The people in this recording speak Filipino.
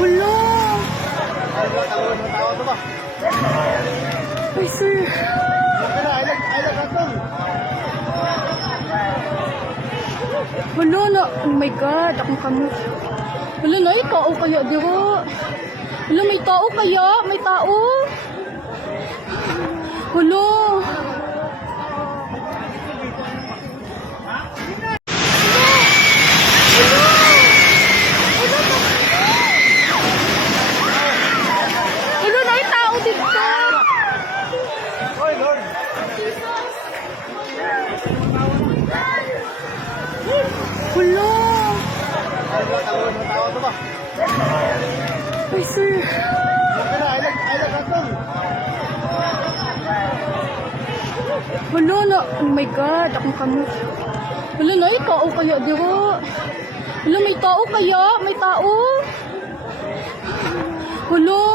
Hulo! Ay, sir. Hulo na. Oh my God. Akong kamot. Hulo na. May tao kaya, diro. Hulo, may tao kaya? May tao? Hulo. Hulo na. May tao dito. Hulo! Ay, sir. Hulo na. Oh my God. Akong kamot. Hulo na. May tao kaya, diro. Hulo, may tao kaya? May tao? Hulo.